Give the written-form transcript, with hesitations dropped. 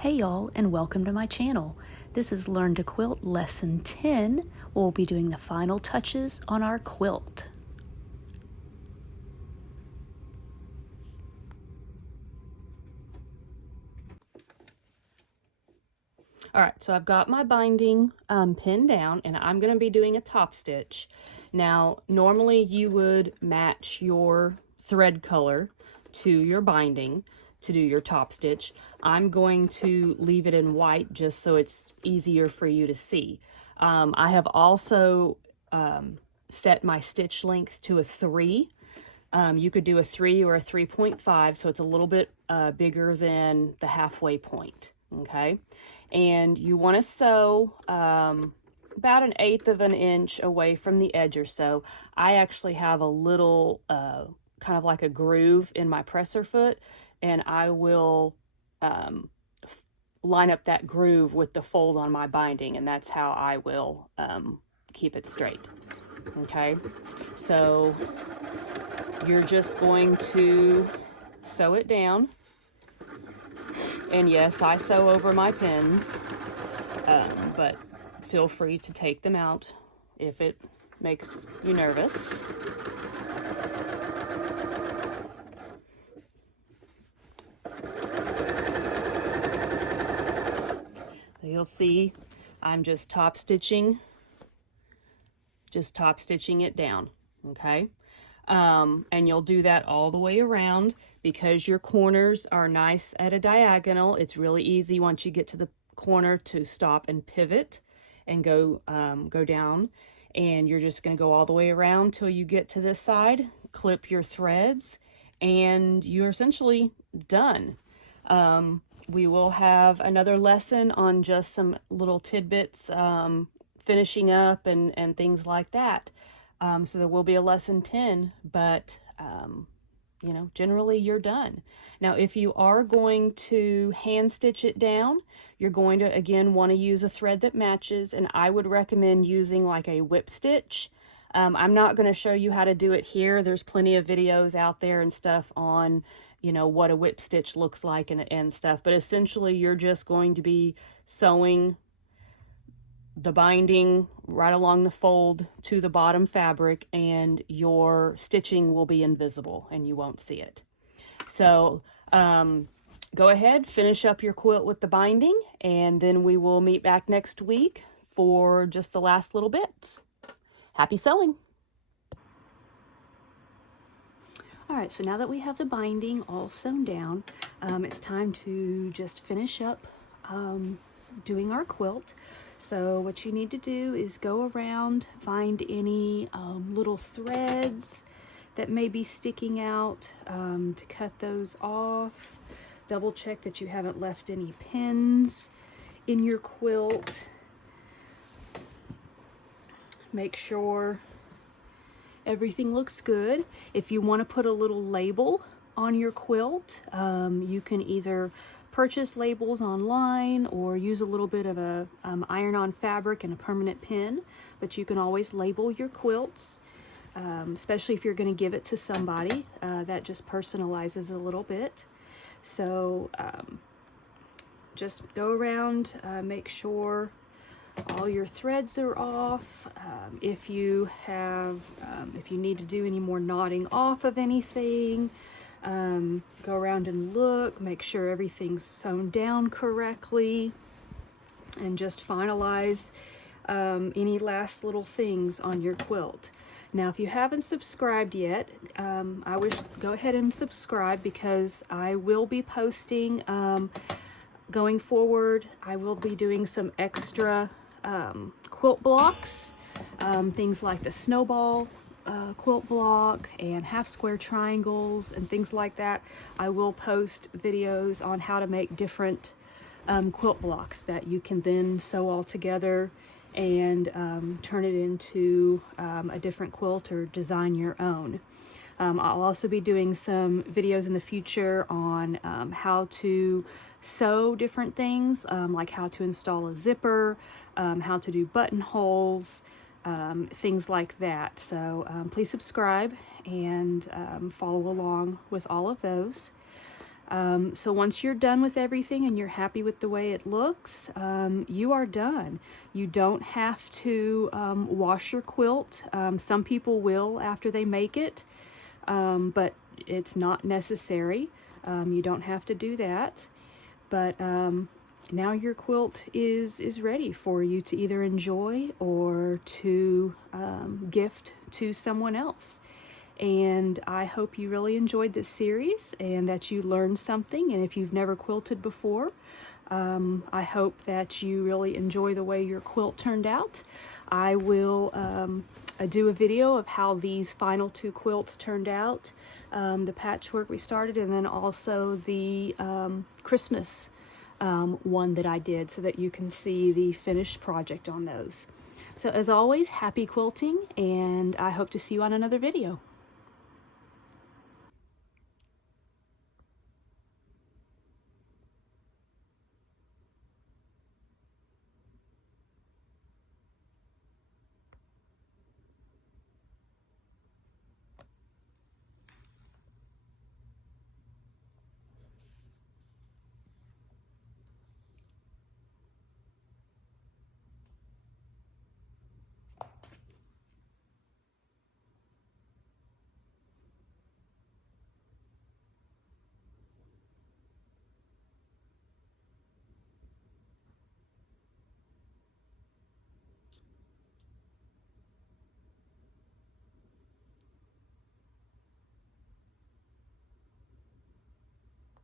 Hey y'all, and welcome to my channel. This is Learn to Quilt Lesson 10. We'll be doing the final touches on our quilt. All right, so I've got my binding pinned down, and I'm going to be doing a top stitch. Now, normally you would match your thread color to your binding to do your top stitch. I'm going to leave it in white just so it's easier for you to see. I have also set my stitch length to a 3. You could do a 3 or a 3.5, so it's a little bit bigger than the halfway point, okay? And you want to sew about 1/8 of an inch away from the edge or so. I actually have a little kind of like a groove in my presser foot, and I will line up that groove with the fold on my binding, and that's how I will keep it straight. Okay, so you're just going to sew it down. And yes, I sew over my pins, but feel free to take them out if it makes you nervous. You'll see I'm just top stitching it down, okay? And you'll do that all the way around because your corners are nice at a diagonal. It's really easy once you get to the corner to stop and pivot and go down. And you're just going to go all the way around till you get to this side, clip your threads, and you're essentially done. We will have another lesson on just some little tidbits, finishing up and things like that. So there will be a lesson 10, but, you know, generally you're done. Now, if you are going to hand stitch it down, you're going to, again, want to use a thread that matches, and I would recommend using like a whip stitch. I'm not going to show you how to do it here. There's plenty of videos out there and stuff on, you know, what a whip stitch looks like and stuff, but essentially you're just going to be sewing the binding right along the fold to the bottom fabric, and your stitching will be invisible and you won't see it. So go ahead, finish up your quilt with the binding, and then we will meet back next week for just the last little bits. Happy sewing! All right, so now that we have the binding all sewn down, it's time to just finish up doing our quilt. So what you need to do is go around, find any little threads that may be sticking out, to cut those off. Double check that you haven't left any pins in your quilt. Make sure everything looks good. If you want to put a little label on your quilt, you can either purchase labels online or use a little bit of a iron-on fabric and a permanent pin, but you can always label your quilts, especially if you're going to give it to somebody. That just personalizes a little bit. So just go around, make sure all your threads are off. If you need to do any more knotting off of anything, go around and look, make sure everything's sewn down correctly, and just finalize any last little things on your quilt. Now, if you haven't subscribed yet, I would go ahead and subscribe, because I will be posting, going forward, I will be doing some extra quilt blocks, things like the snowball quilt block and half square triangles and things like that. I will post videos on how to make different quilt blocks that you can then sew all together and turn it into a different quilt or design your own. I'll also be doing some videos in the future on how to sew different things, like how to install a zipper, how to do buttonholes, things like that. So please subscribe and follow along with all of those. So once you're done with everything and you're happy with the way it looks, you are done. You don't have to wash your quilt. Some people will after they make it, but it's not necessary. You don't have to do that. But now your quilt is ready for you to either enjoy or to gift to someone else. And I hope you really enjoyed this series and that you learned something. And if you've never quilted before, I hope that you really enjoy the way your quilt turned out. I will do a video of how these final 2 quilts turned out, the patchwork we started, and then also the Christmas one that I did, so that you can see the finished project on those. So as always, happy quilting, and I hope to see you on another video.